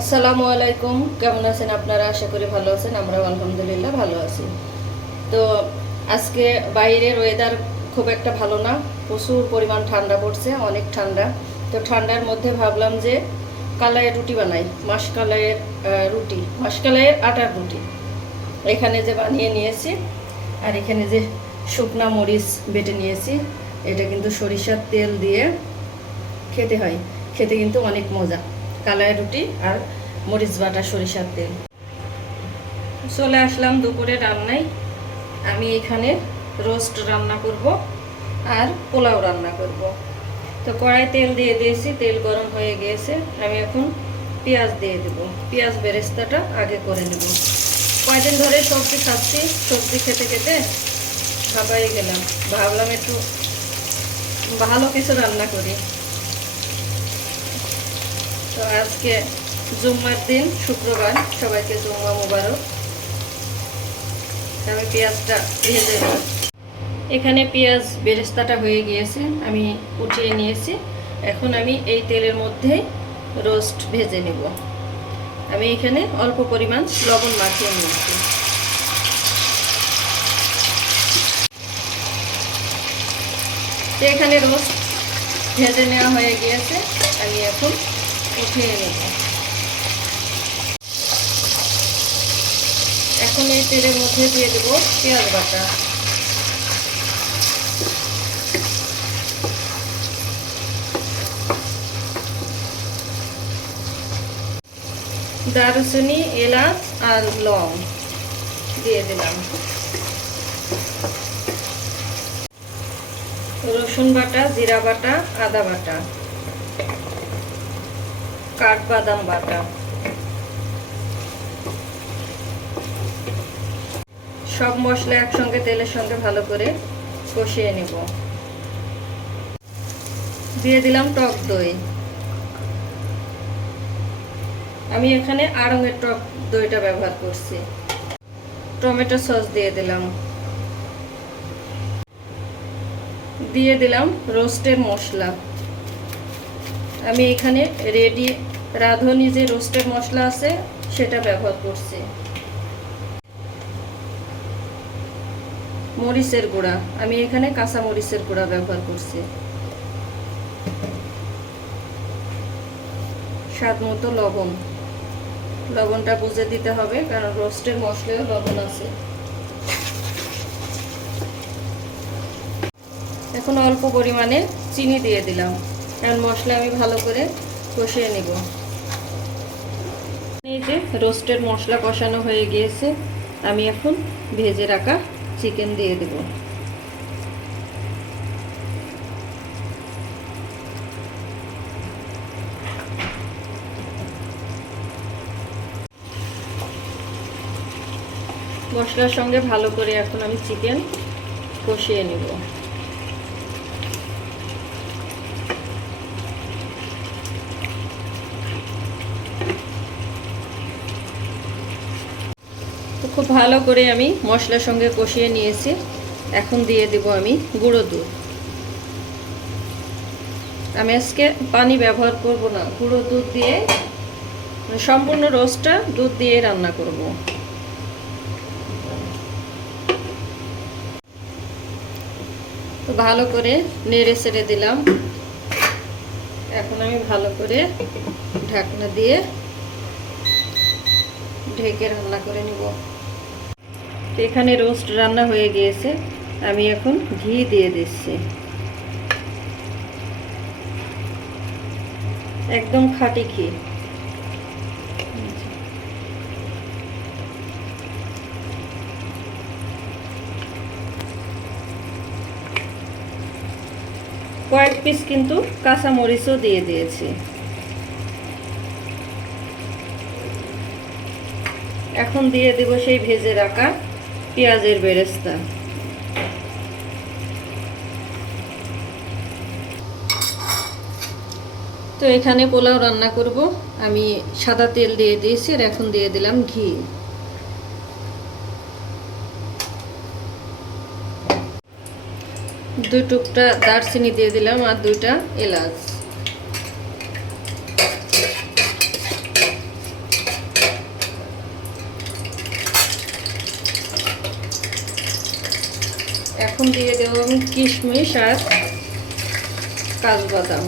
আসসালামু আলাইকুম। কেমন আছেন আপনারা? আশা করি ভালো আছেন। আমরাও আলহামদুলিল্লাহ ভালো আছি। তো আজকে বাইরের ওয়েদার খুব একটা ভালো না, প্রচুর পরিমাণ ঠান্ডা পড়ছে, অনেক ঠান্ডা। তো ঠান্ডার মধ্যে ভাবলাম যে কালাইয়ের রুটি বানাই, মাসকলাইয়ের রুটি, মাসকলাইয়ের আটার রুটি। এখানে যে বানিয়ে নিয়েছি, আর এখানে যে শুকনা মরিচ বেটে নিয়েছি, এটা কিন্তু সরিষার তেল দিয়ে খেতে হয়, খেতে কিন্তু অনেক মজা। কালাই রুটি আর মরিচ বাটা সরিষার তেল। চলে আসলাম দুপুরে রান্নায়। আমি এখানে রোস্ট রান্না করব আর পোলাও রান্না করব। তো কড়াই তেল দিয়ে দিয়েছি, তেল গরম হয়ে গিয়েছে। আমি এখন পেঁয়াজ দিয়ে দেব। পেঁয়াজ বেরেস্তাটা আগে করে নেব। কয়দিন ধরে সবজি খাচ্ছি, সবজি খেতে খেতে ভাবাই গেলাম, ভাবলাম একটু ভালো কিছু রান্না করি। তো আজকে জুম্মার দিন, শুক্রবার, সবাইকে জুম্মা মুবারক। আমি পেঁয়াজটা ভেজে নিই। এখানে পেঁয়াজ বেরেস্তাটা হয়ে গিয়েছে, আমি উঠিয়ে নিয়েছি। এখন আমি এই তেলের মধ্যেই রোস্ট ভেজে নেব। আমি এখানে অল্প পরিমাণ লবণ মাখিয়ে নিয়েছি। তো এখানে রোস্ট ভেজে নেওয়া হয়ে গিয়েছে, আমি এখন উঠিয়ে নেব। এখন এই তেলের মধ্যে দিয়ে দেব পেঁয়াজ বাটা। দারুচিনি, এলাচ আর লং দিয়ে দিলাম। রসুন বাটা, জিরা বাটা, আদা বাটা, কাঠবাদাম বাটা, সব মশলা একসঙ্গে তেলের সঙ্গে ভালো করে কষিয়ে নেব। দিয়ে দিলাম টক দই। আমি এখানে আড়ঙের টক দইটা ব্যবহার করছি। টমেটো সস দিয়ে দিলাম। দিয়ে দিলাম রোস্টের মশলা। আমি এখানে রেডি রাঁধুনি যে রোস্টের মশলা আছে সেটা ব্যবহার করছি। মরিচের গুঁড়া, আমি এখানে কাঁচা মরিচের গুঁড়া ব্যবহার করছি। স্বাদ মতো লবণ, লবণটা বুঝে দিতে হবে কারণ রোস্টের মশলায় লবণ আছে। এখন অল্প পরিমাণে চিনি দিয়ে দিলাম, কারণ মশলা আমি ভালো করে কষিয়ে নিব। এই যে রোস্টের মশলা কষানো হয়ে গিয়েছে, আমি এখন ভেজে রাখা চিকেন দিয়ে দেব। মশলার সঙ্গে ভালো করে এখন আমি চিকেন কষিয়ে নেব। তো খুব ভালো করে আমি মশলার সঙ্গে কষিয়ে নিয়েছি। এখন দিয়ে দেব আমি গুঁড়ো দুধ। আমি আজকে পানি ব্যবহার করব না, গুঁড়ো দুধ দিয়ে সম্পূর্ণ রোস্টটা দুধ দিয়ে রান্না করব। তো ভালো করে নেড়ে ছেড়ে দিলাম। এখন আমি ভালো করে ঢাকনা দিয়ে ঢেকে রান্না করে নিব। তো এখানে রোস্ট রান্না হয়ে গিয়েছে, আমি এখন ঘি দিয়ে দিচ্ছি। একদম খাঁটি ঘি। কয়েক পিস কিন্তু কাঁচা মরিচও দিয়ে দিয়েছি। এখন দিয়ে দেব সেই ভেজে রাখা পেঁয়াজের বেরেস্তা। তো এখানে পোলাও রান্না করব, আমি সাদা তেল দিয়ে দিয়েছি আর এখন দিয়ে দিলাম ঘি। দুই টুকরা দারচিনি দিয়ে দিলাম আর দুইটা এলাচ। এখন দিয়ে দেবো আমি কিশমিশ আর কাজু বাদাম।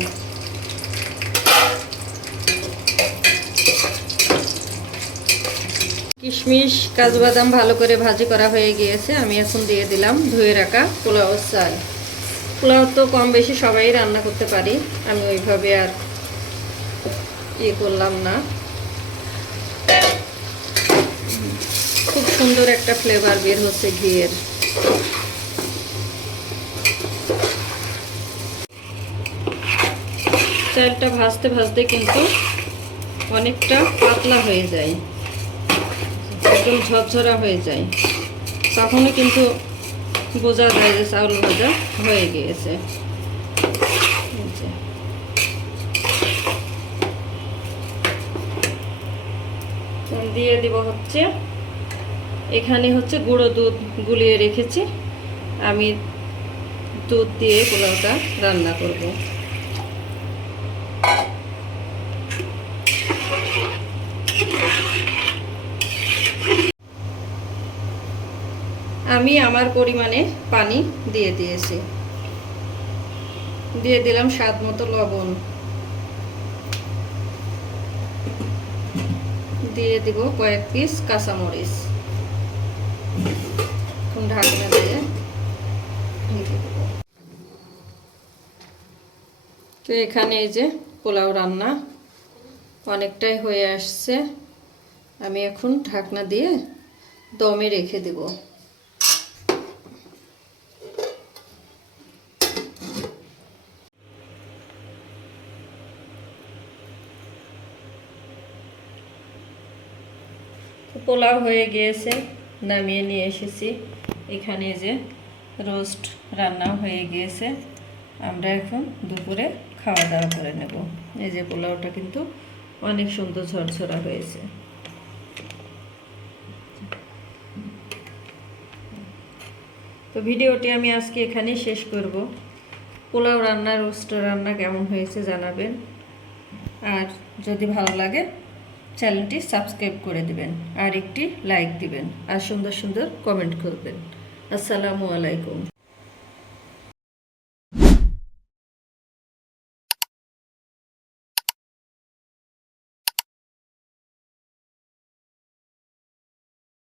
কিশমিশ কাজু বাদাম ভালো করে ভাজি করা হয়ে গিয়েছে। আমি এখন দিয়ে দিলাম ধুয়ে রাখা পোলাও চাল। পোলাও তো কম বেশি সবাই রান্না করতে পারি, আমি ওইভাবে আর করলাম না। খুব সুন্দর একটা ফ্লেভার বের হচ্ছে ঘিয়ের। চালটা ভাজতে ভাজতে কিন্তু অনেকটা পাতলা হয়ে যায়, একদম ঝরঝরা হয়ে যায়, তখনই কিন্তু বোঝা যায় যে চাউল ভাজা হয়ে গিয়েছে। দিয়ে দিব হচ্ছে, এখানে হচ্ছে গুঁড়ো দুধ গুলিয়ে রেখেছি, আমি দুধ দিয়ে পোলাওটা রান্না করব। আমি আমার পরিমাণে পানি দিয়ে দিয়েছি, দিয়ে দিলাম স্বাদ মতো লবণ, দিয়ে দিব কয়েক পিস কাঁচামরিচ। ঢাকনা দিয়ে ঢেকে দেব। তো এখানে এই যে পোলাও রান্না অনেকটাই হয়ে আসছে, আমি এখন ঢাকনা দিয়ে দমে রেখে দেব। পোলাও হয়ে গিয়েছে, নামিয়ে নিয়ে এসেছি। এখানে যে রোস্ট রান্না হয়ে গিয়েছে, আমরা এখন দুপুরে খাওয়া দাওয়া করে নেব। এই যে পোলাওটা কিন্তু অনেক সুন্দর ঝরঝরা হয়েছে। তো ভিডিওটি আমি আজকে এখানেই শেষ করব। পোলাও রান্না রোস্ট রান্না কেমন হয়েছে জানাবেন, আর যদি ভালো লাগে চ্যানেলটি সাবস্ক্রাইব করে দিবেন, আর একটি লাইক দিবেন, আর সুন্দর সুন্দর কমেন্ট করবেন। আসসালামু আলাইকুম।